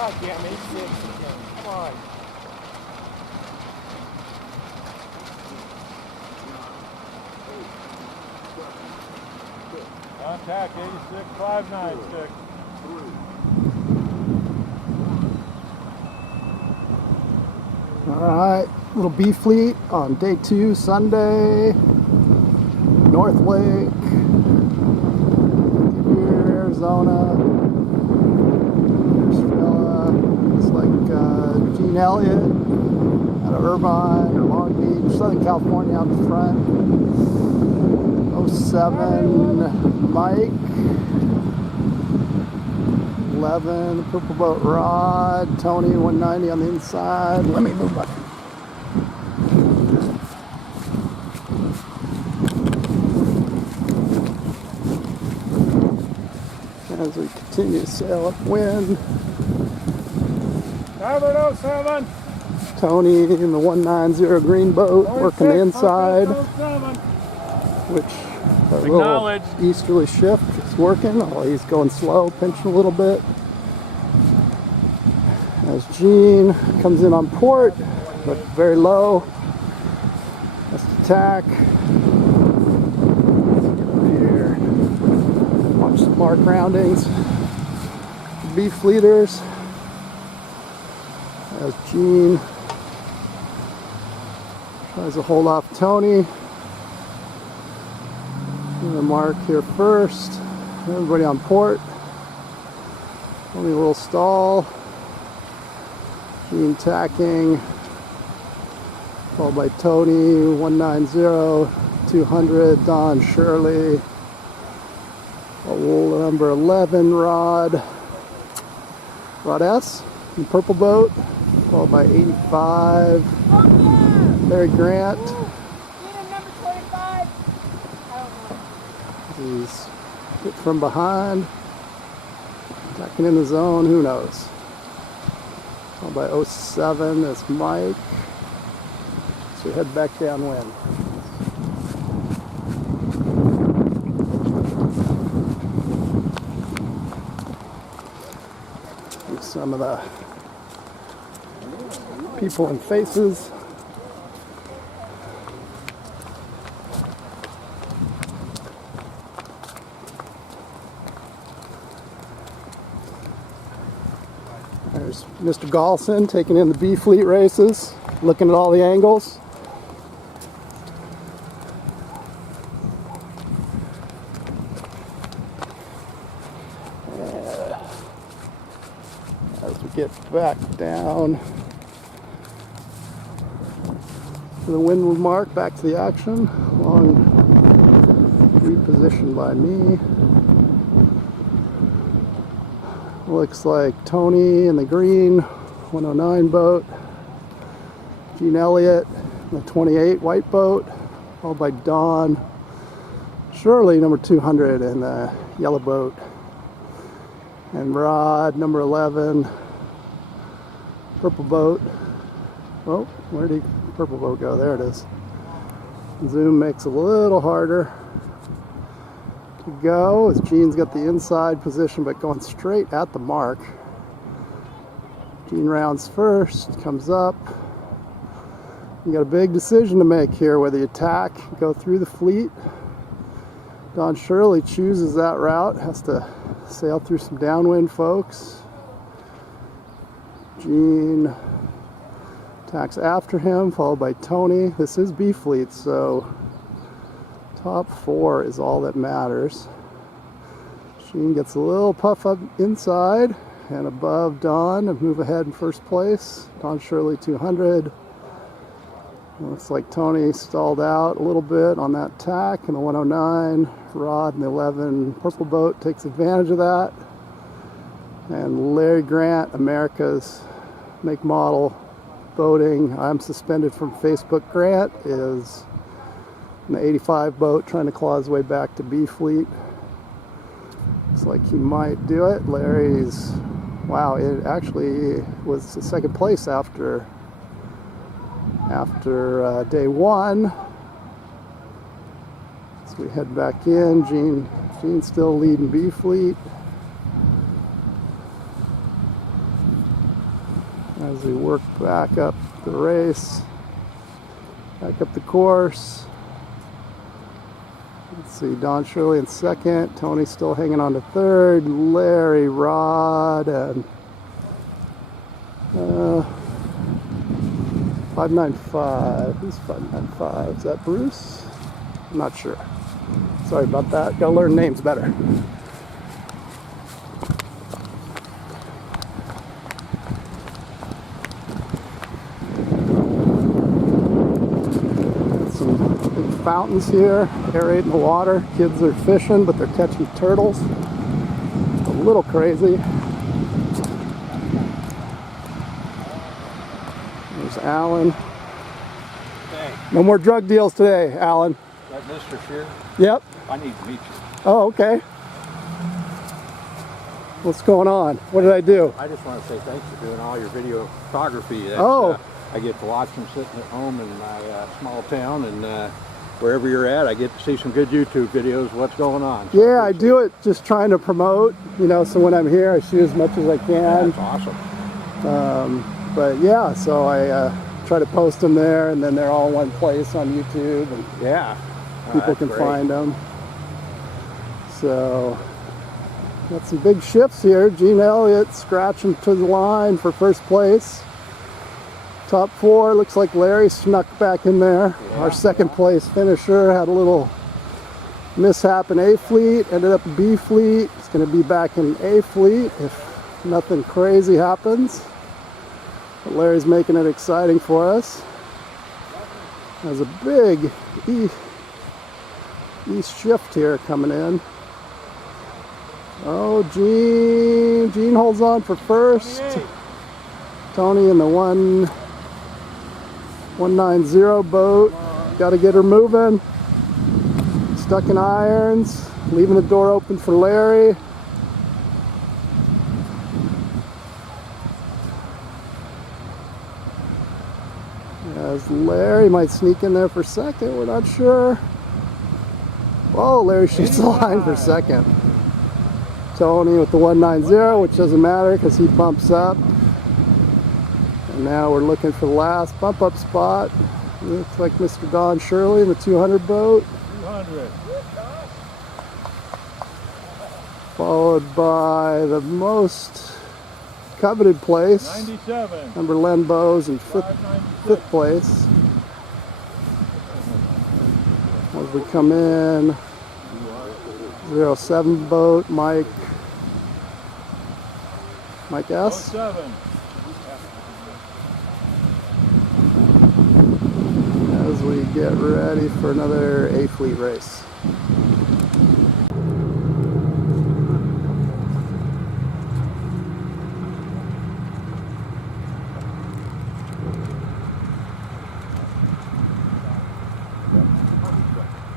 God damn it, 6 again. Come on. Contact 86.596. Alright, little B fleet on day 2, Sunday, North Lake, Goodyear, Arizona. Estrella. It's like Gene Elliott out of Irvine or Long Beach, Southern California out the front. 07 Mike. 11 Purple Boat Rod. Tony 190 on the inside. Let me move my. As we continue to sail upwind. 707. Tony in the 190 green boat working the inside, which a little easterly shift is working. Oh, he's going slow, pinching a little bit. As Gene comes in on port, but very low. That's the tack. Here, watch the mark roundings. B fleeters. As Gene tries to hold off Tony. The mark here first. Everybody on port. Only a little stall. Gene tacking. Followed by Tony. 190, 200. Don Shirley. Number 11 Rod. Rod S. In Purple Boat. Followed by 85. Larry Grant. He's hit from behind. Attacking in the zone, who knows? Followed by 07 is Mike. So we head back downwind. Here's some of the people and faces. There's Mr. Galson taking in the B fleet races, looking at all the angles. As we get back down to the windward mark, back to the action, long repositioned by me. Looks like Tony in the green 109 boat, Gene Elliott in the 28 white boat, followed by Don Shirley number 200 in the yellow boat, and Rod number 11 purple boat. Oh, where did purple boat go? There it is. Zoom makes it a little harder to go as Gene's got the inside position but going straight at the mark. Gene rounds first, comes up. You got a big decision to make here, whether you attack, go through the fleet. Don Shirley chooses that route, has to sail through some downwind folks. Gene attacks after him, followed by Tony. This is B fleet, so top 4 is all that matters. Gene gets a little puff up inside and above Don and move ahead in first place. Don Shirley 200. Looks like Tony stalled out a little bit on that tack in the 109. Rod in the 11 purple boat takes advantage of that. And Larry Grant, America's make model boating. I'm suspended from Facebook. Grant is in the 85 boat trying to claw his way back to B fleet. Looks like he might do it. Larry's, wow, it actually was the second place after day 1. So we head back in. Gene's still leading B fleet. as we work back up the race, back up the course. Let's see, Don Shirley in second, Tony still hanging on to third, Larry, Rod, and 595. Who's 595? Is that Bruce? I'm not sure. Sorry about that. Gotta learn names better. Some big fountains here, aerating the water. Kids are fishing, but they're catching turtles. A little crazy. There's Alan. Hey, No more drug deals today, Alan. that Mr. Shear, Yep. I need to meet you. Oh, okay. What's going on? What did I do? I just want to say thanks for doing all your videography. That's, Oh. I get to watch them sitting at home in my small town, and wherever you're at, I get to see some good YouTube videos. What's going on? So Yeah, I do it just trying to promote, you know, so when I'm here, I shoot as much as I can. That's awesome. But yeah, so I try to post them there, and then they're all in one place on YouTube, and Yeah. people That's can great. find them. So, got some big shifts here. Gene Elliott scratching to the line for first place. Top four, looks like Larry snuck back in there. Yeah. Our second place finisher had a little mishap in A fleet, ended up B fleet. It's going to be back in A fleet if nothing crazy happens. But Larry's making it exciting for us. There's a big east shift here coming in. Oh, Gene holds on for first. Tony in the 190 boat. Got to get her moving. Stuck in irons. Leaving the door open for Larry. As Larry might sneak in there for second, we're not sure. Oh, Larry shoots the line for second. Tony with the 190, which doesn't matter because he bumps up. And now we're looking for the last bump up spot. Looks like Mr. Don Shirley in the 200 boat. 200. Followed by the most coveted place, 97. number Len Bowes in fifth place. As we come in, 07 boat, Mike S. 07. As we get ready for another A fleet race.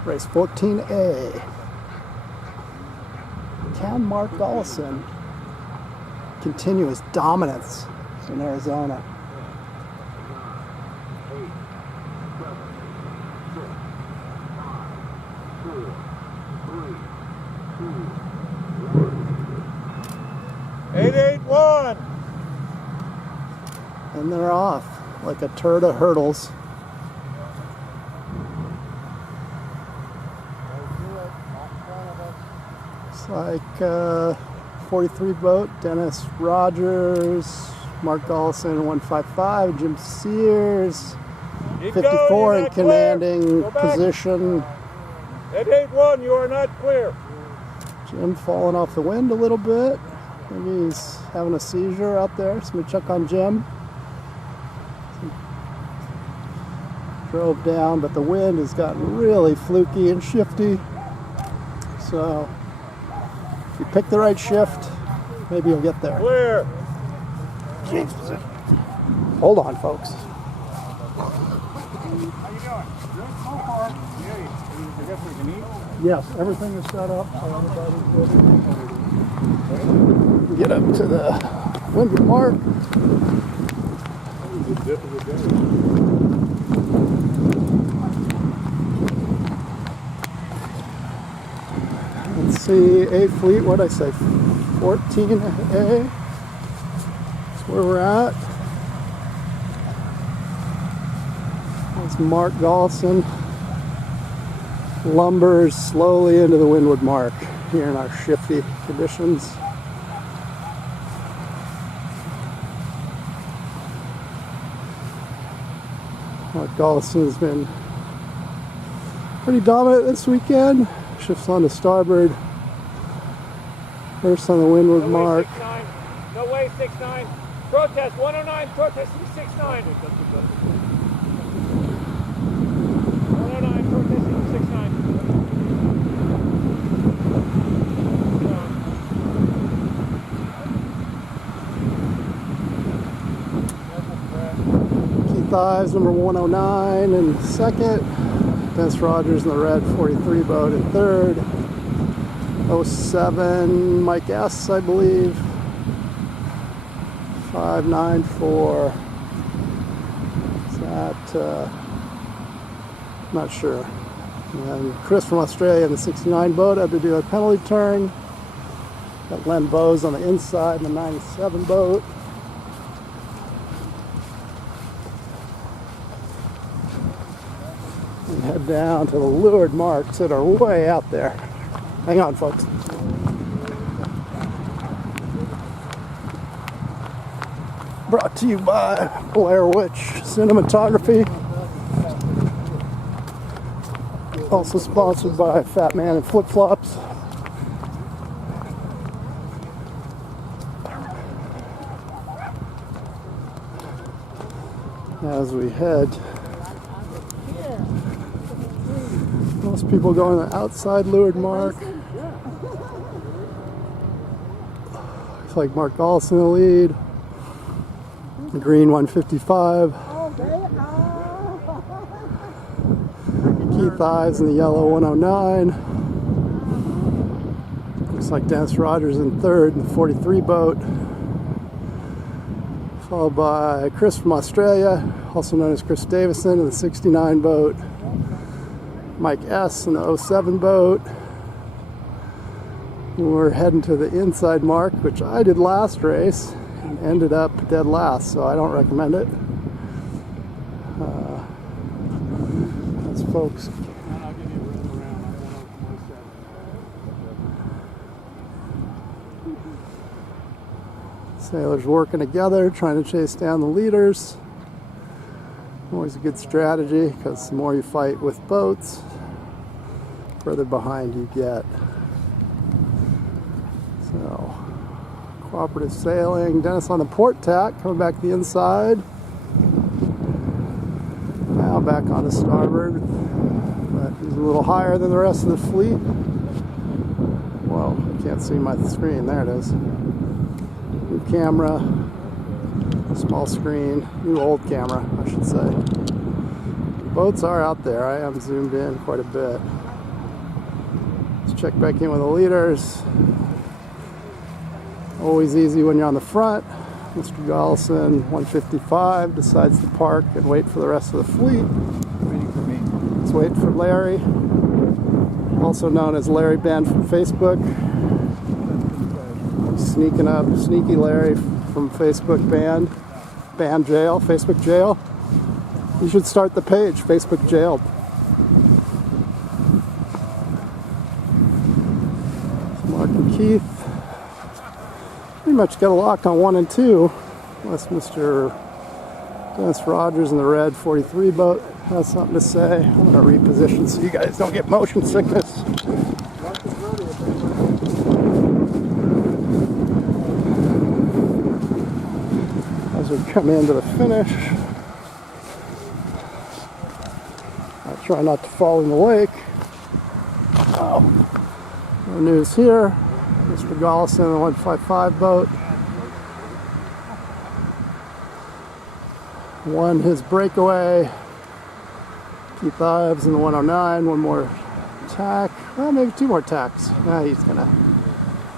Race 14A. Can Mark Gollison continue his dominance in Arizona? Eight, 8-1. And they're off like a turd of hurdles. It's like 43 boat, Dennis Rogers, Mark Gollison 155, Jim Sears, Keep 54 going, in you're not clear. commanding Go back. position. 8-8-1, you are not clear. Jim falling off the wind a little bit. Maybe he's having a seizure out there. Somebody check on Jim. Drove down, but the wind has gotten really fluky and shifty. So if you pick the right shift, maybe you'll get there. Clear. Hold on, folks. How you doing? Good so far. Yeah, you got something to eat? Yes, everything is set up. So everybody's get up to the windward mark. Let's see, A fleet, what did I say? 14A. That's where we're at. It's Mark Gollison. Lumbers slowly into the windward mark here in our shifty conditions. Mark Gollison has been pretty dominant this weekend. Shifts on to starboard. First on the windward mark. 6'9". No way, 6'9". Protest 109, protest 6'9". 109, protest 6'9". Keith Ives, number 109 in second. Dennis Rogers in the red 43 boat in third. 07 Mike S, I believe. 594. Is that not sure. And Chris from Australia in the 69 boat had to do a penalty turn. Got Len Bowes on the inside in the 97 boat. And head down to the leeward marks that are way out there. Hang on, folks. Brought to you by Blair Witch Cinematography. Also sponsored by Fat Man and Flip Flops. As we head, most people going to the outside leeward mark. Looks like Mark Gollison in the lead. The green 155. Keith Ives in the yellow 109. Looks like Dennis Rogers in third in the 43 boat. Followed by Chris from Australia, also known as Chris Davison in the 69 boat. Mike S in the 07 boat. We're heading to the inside mark, which I did last race. Ended up dead last, so I don't recommend it. As folks, sailors working together, trying to chase down the leaders. Always a good strategy, because the more you fight with boats, the further behind you get. So. Cooperative sailing. Dennis on the port tack, coming back the inside. Now back on the starboard. But he's a little higher than the rest of the fleet. Whoa, I can't see my screen. There it is. New camera. Small screen. New old camera, I should say. Boats are out there. I am zoomed in quite a bit. Let's check back in with the leaders. Always easy when you're on the front. Mr. Gollison, 155, decides to park and wait for the rest of the fleet. Waiting for me. Let's wait for Larry, also known as Larry Ben from Facebook. Sneaking up, Sneaky Larry from Facebook banned jail, Facebook jail. You should start the page, Facebook jailed. Mark and Keith. Pretty much got a lock on 1 and 2, unless Mr. Dennis Rogers in the red 43 boat has something to say. I'm going to reposition so you guys don't get motion sickness. As we come into the finish, I try not to fall in the lake. Oh, no news here. Mr. Gollison in the 155 boat won his breakaway. Keith Ives in the 109, one more tack. Well, maybe 2 more tacks. Now he's gonna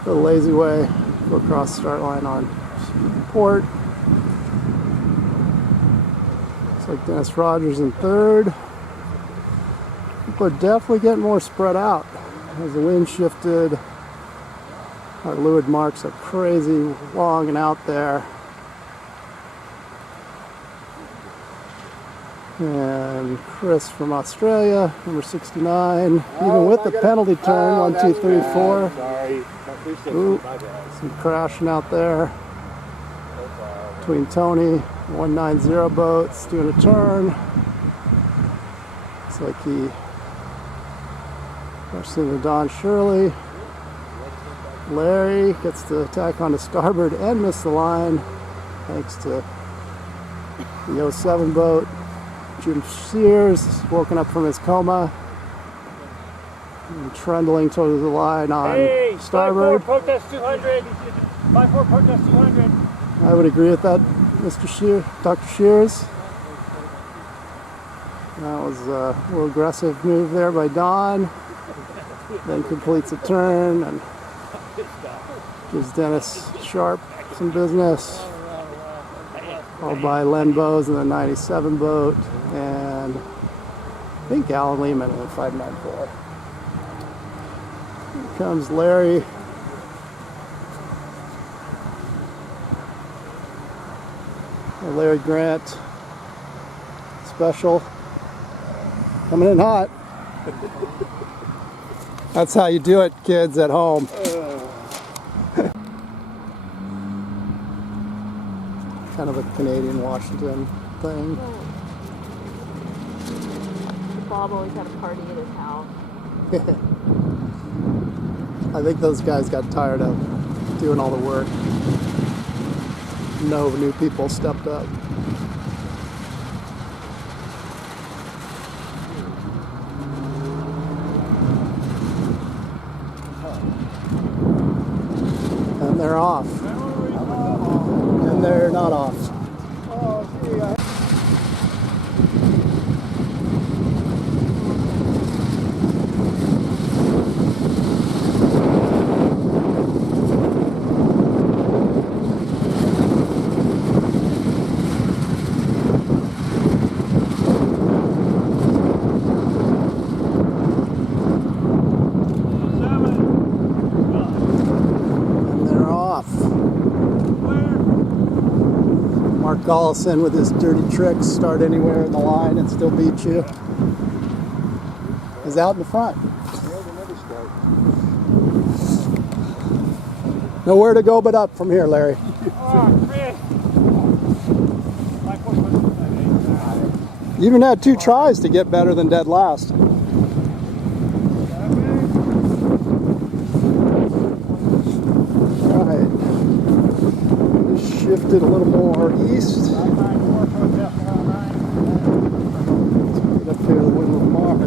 go the lazy way, go across the start line on port. Looks like Dennis Rogers in third. People are definitely getting more spread out as the wind shifted. Our leeward marks are crazy long and out there. And Chris from Australia, number 69. Even with the penalty turn, 1, 2, 3, 4. Sorry. Ooh, some crashing out there. Between Tony, 190 boats, doing a turn. Looks like he rushed into Don Shirley. Larry gets the attack onto starboard and missed the line, thanks to the 07 boat. Jim Sears, woken up from his coma, and trundling towards the line on starboard. 5-4 protest 200. 5-4 protest 200. I would agree with that, Mr. Dr. Shears. That was a little aggressive move there by Don. Then completes a turn and gives Dennis Sharp some business. Followed by Len Bowes in the 97 boat, and I think Alan Lehman in the 594. Here comes Larry. Larry Grant special. Coming in hot. That's how you do it, kids at home. Kind of a Canadian Washington thing. Bob always had a party at his house. I think those guys got tired of doing all the work. No new people stepped up. And they're off. And they're not off. Oh, gee, And they're off. Mark Gollison with his dirty tricks, start anywhere in the line and still beat you. He's out in the front. Nowhere to go but up from here, Larry. oh, Chris. 5-4 protest. You even had 2 tries to get better than dead last. Alright. Just shifted a little more east. 5-4 protest 109. Get up here to the Woodland Mark.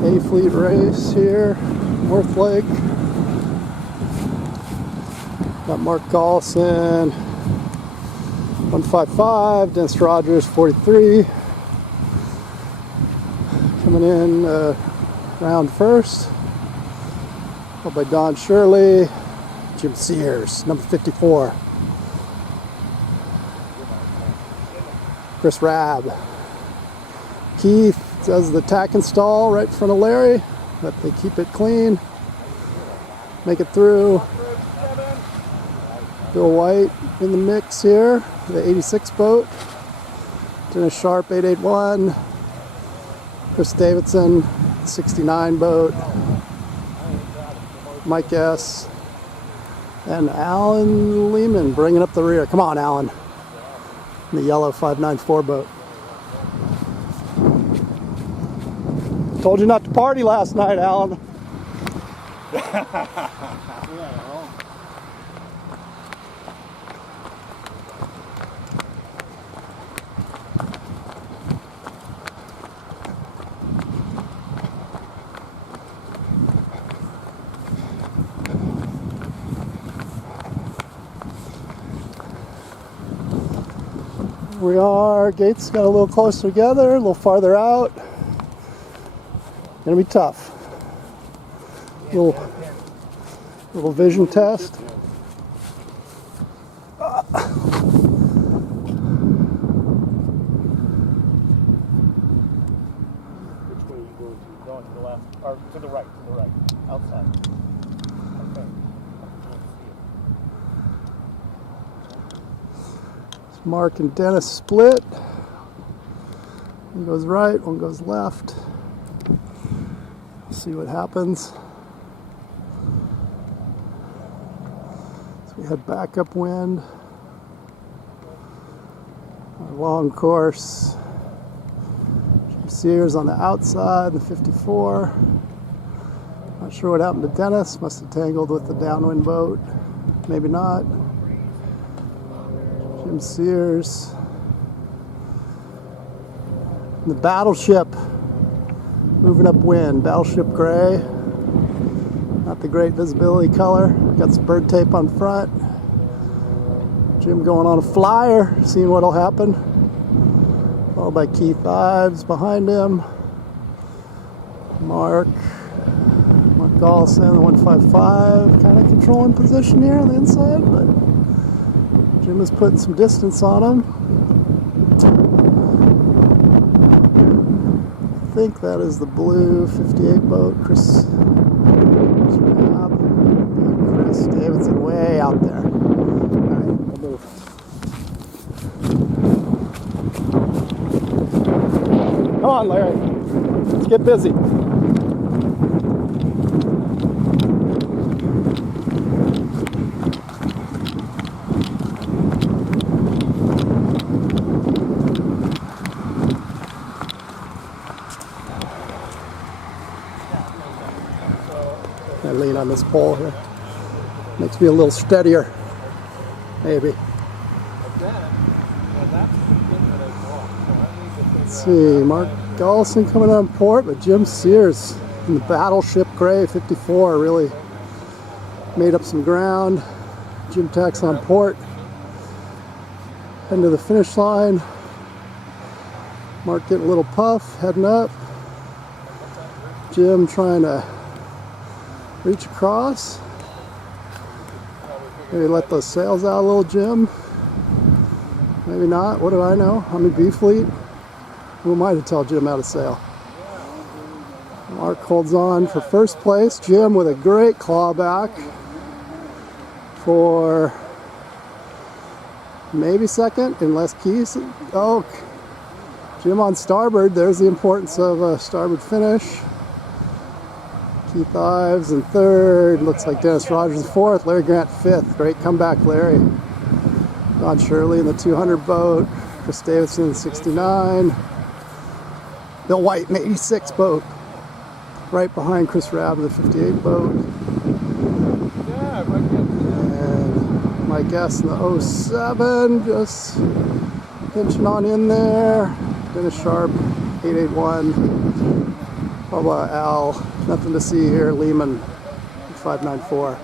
A-Fleet race here, North Lake. Got Mark Gollison, 155, Dennis Rogers, 43. Coming in round first. Followed by Don Shirley, Jim Sears, number 54. Chris Rabb. Keith does the tack install right in front of Larry, but they keep it clean. Make it through. Bill White in the mix here, the 86 boat. Dennis Sharp, 881. Chris Davidson, 69 boat. Mike S. And Alan Lehman bringing up the rear. Come on, Alan. In the yellow 594 boat. Told you not to party last night, Alan. We are, gates got a little closer together, a little farther out. Gonna be tough. Little vision test. Which way are you going Going to the left, or to the right, outside. Okay. Mark and Dennis split. One goes right, one goes left. See what happens. So we had backup wind. Our long course. Jim Sears on the outside, the 54. Not sure what happened to Dennis. Must have tangled with the downwind boat. Maybe not. Jim Sears. And the Battleship moving upwind. Battleship gray. Not the great visibility color. Got some bird tape on front. Jim going on a flyer, seeing what'll happen. Followed by Keith Ives behind him. Mark Gollison, the 155, kind of controlling position here on the inside, but Jim is putting some distance on him. I think that is the blue 58 boat, Chris Davidson way out there. All right, we'll move. Come on, Larry. Let's get busy. I lean on this pole here. Makes me a little steadier. Maybe. Let's see, Mark Gollison coming on port, but Jim Sears in the Battleship gray 54 really made up some ground. Jim tacks on port. Heading to the finish line. Mark getting a little puff, heading up. Jim trying to reach across. Maybe let those sails out a little, Jim. Maybe not. What do I know? I'm in B Fleet. Who am I to tell Jim how to sail? Mark holds on for first place. Jim with a great clawback for maybe second, unless Keith. Oh, Jim on starboard. There's the importance of a starboard finish. Keith Ives in third. Looks like Dennis Rogers in fourth. Larry Grant fifth. Great comeback, Larry. Don Shirley in the 200 boat. Chris Davidson in the 69. Bill White in the 86 boat. Right behind Chris Rabb in the 58 boat. And Mike S in the 07. Just pinching on in there. Dennis Sharp, 881. How about Al? Nothing to see here. Lehman, 594.